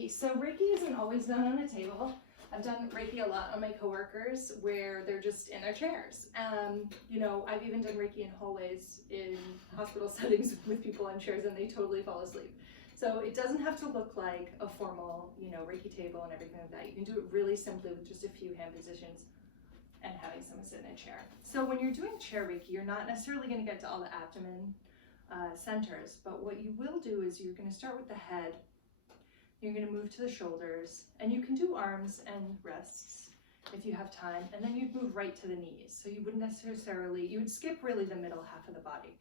Reiki. So Reiki isn't always done on a table. I've done Reiki a lot on my coworkers where they're just in their chairs. You know, I've even done Reiki in hallways in hospital settings with people on chairs and they totally fall asleep. So it doesn't have to look like a formal, you know, Reiki table and everything like that. You can do it really simply with just a few hand positions and having someone sit in a chair. So when you're doing chair Reiki, you're not necessarily going to get to all the abdomen centers, but what you will do is you're going to start with the head. You're going to move to the shoulders, and you can do arms and wrists if you have time, and then you'd move right to the knees. So you wouldn't necessarily, you would skip really the middle half of the body,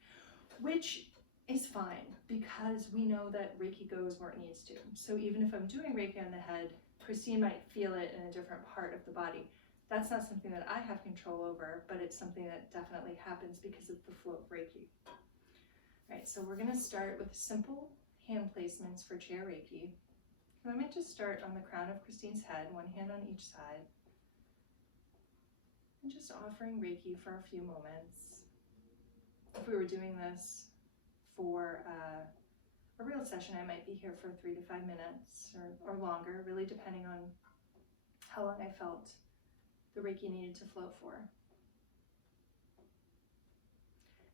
which is fine because we know that Reiki goes where it needs to. So even if I'm doing Reiki on the head, Christine might feel it in a different part of the body. That's not something that I have control over, but it's something that definitely happens because of the flow of Reiki. All right, so we're going to start with simple hand placements for chair Reiki. I'm going to start on the crown of Christine's head, one hand on each side, and just offering Reiki for a few moments. If we were doing this for a real session, I might be here for 3 to 5 minutes or longer, really depending on how long I felt the Reiki needed to flow for.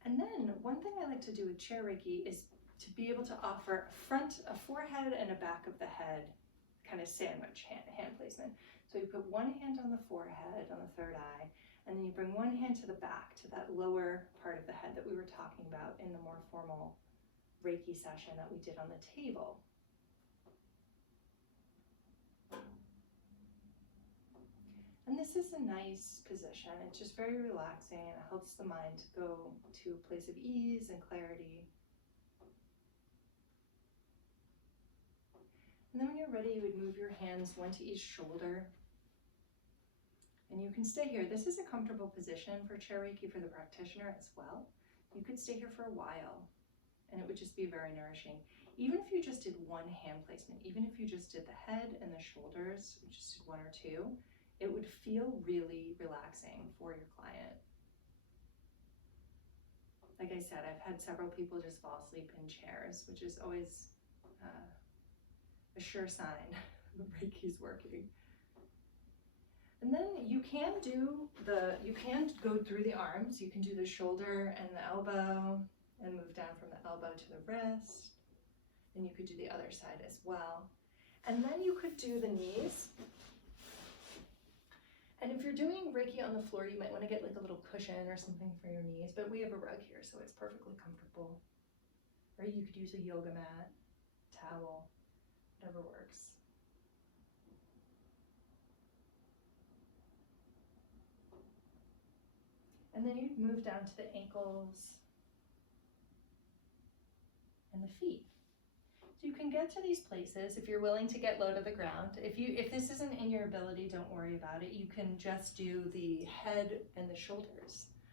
And then one thing I like to do with chair Reiki is to be able to offer a forehead and a back of the head kind of sandwich hand placement. So you put one hand on the forehead, on the third eye, and then you bring one hand to the back, to that lower part of the head that we were talking about in the more formal Reiki session that we did on the table. And this is a nice position. It's just very relaxing and it helps the mind go to a place of ease and clarity. And then when you're ready, you would move your hands one to each shoulder. And you can stay here. This is a comfortable position for chair Reiki for the practitioner as well. You could stay here for a while and it would just be very nourishing. Even if you just did one hand placement, even if you just did the head and the shoulders, just did one or two, it would feel really relaxing for your client. Like I said, I've had several people just fall asleep in chairs, which is always a sure sign that Reiki's working. And then you can go through the arms. You can do the shoulder and the elbow and move down from the elbow to the wrist. And you could do the other side as well. And then you could do the knees. And if you're doing Reiki on the floor, you might want to get like a little cushion or something for your knees, but we have a rug here, so it's perfectly comfortable. Or you could use a yoga mat, towel, whatever works. And then you'd move down to the ankles and the feet. So you can get to these places if you're willing to get low to the ground. If this isn't in your ability, don't worry about it. You can just do the head and the shoulders.